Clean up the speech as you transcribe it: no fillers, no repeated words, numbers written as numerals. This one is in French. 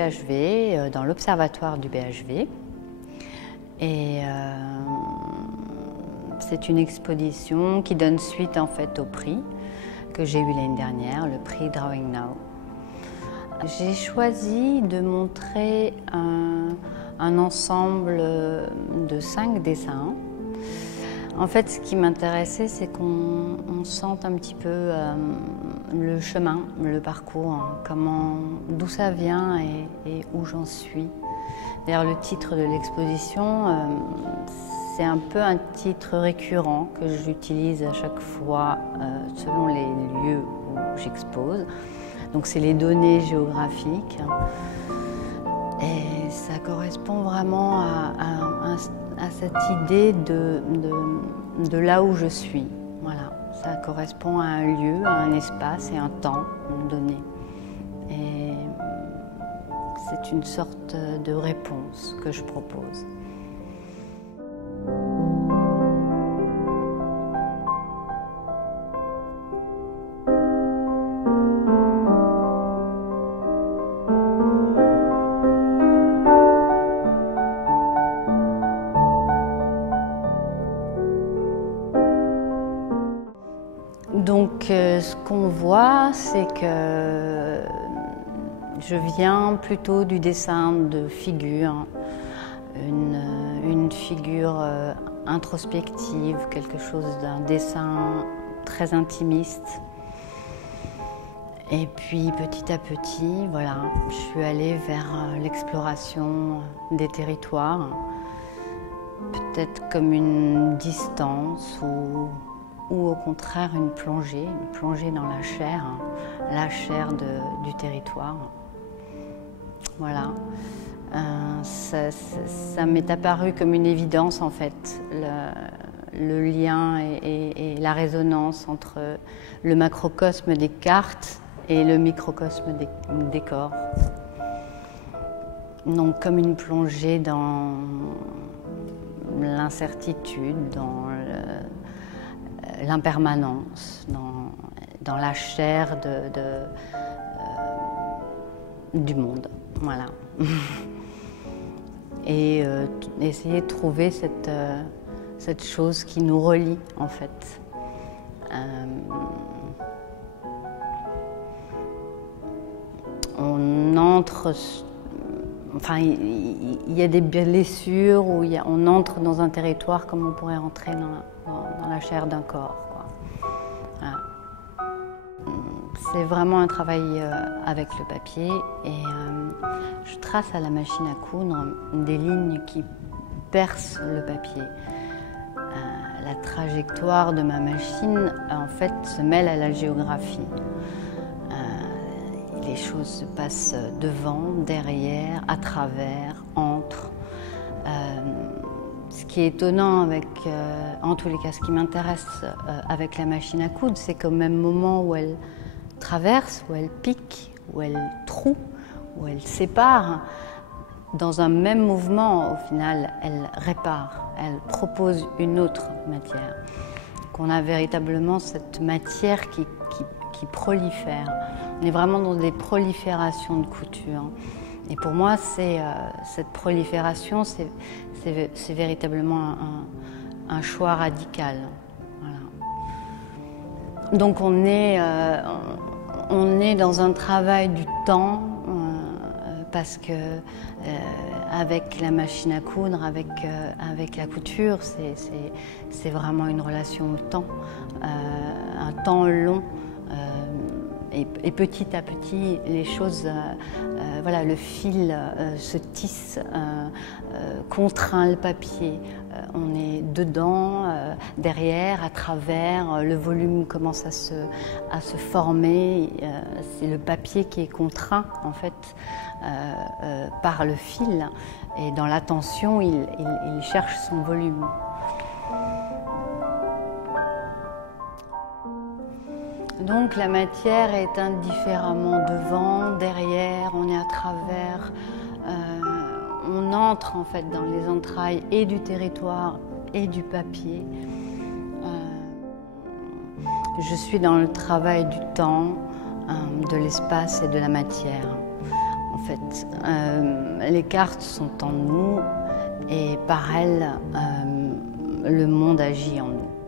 BHV, dans l'observatoire du BHV. Et c'est une exposition qui donne suite en fait au prix que j'ai eu l'année dernière, le prix Drawing Now. J'ai choisi de montrer un ensemble de 5 dessins. En fait, ce qui m'intéressait, c'est qu'on sente un petit peu le chemin, le parcours, d'où ça vient et où j'en suis. D'ailleurs, le titre de l'exposition, c'est un peu un titre récurrent que j'utilise à chaque fois selon les lieux où j'expose. Donc, c'est les données géographiques. Et ça correspond vraiment à cette idée de là où je suis. Voilà. Ça correspond à un lieu, à un espace et un temps donné. Et c'est une sorte de réponse que je propose. Donc, ce qu'on voit, c'est que je viens plutôt du dessin de figure, une figure introspective, quelque chose d'un dessin très intimiste. Et puis, petit à petit, voilà, je suis allée vers l'exploration des territoires, peut-être comme une distance ou au contraire une plongée dans la chair du territoire. Voilà. Ça m'est apparu comme une évidence en fait, le lien et la résonance entre le macrocosme des cartes et le microcosme des décors. Donc comme une plongée dans l'incertitude, dans l'impermanence, dans la chair du monde. Voilà. Et essayer de trouver cette chose qui nous relie, en fait. On entre... Enfin, il y a des blessures où on entre dans un territoire comme on pourrait entrer dans la chair d'un corps, quoi. Voilà. C'est vraiment un travail avec le papier et je trace à la machine à coudre des lignes qui percent le papier. La trajectoire de ma machine, en fait, se mêle à la géographie. Les choses se passent devant, derrière, à travers, entre. Ce qui est étonnant en tous les cas, ce qui m'intéresse avec la machine à coudre, c'est qu'au même moment où elle traverse, où elle pique, où elle troue, où elle sépare, dans un même mouvement, au final, elle répare, elle propose une autre matière. Qu'on a véritablement cette matière qui prolifère. On est vraiment dans des proliférations de couture. Et pour moi, cette prolifération, c'est véritablement un choix radical. Voilà. Donc on est dans un travail du temps, parce que avec la machine à coudre, avec la couture, c'est vraiment une relation au temps, un temps long. Et petit à petit, les choses, voilà, le fil se tisse, contraint le papier. On est dedans, derrière, à travers, le volume commence à se former. C'est le papier qui est contraint, en fait, par le fil. Et dans la tension, il cherche son volume. Donc la matière est indifféremment devant, derrière, on est à travers, on entre en fait dans les entrailles et du territoire et du papier. Je suis dans le travail du temps, de l'espace et de la matière. En fait. Les cartes sont en nous et par elles, le monde agit en nous.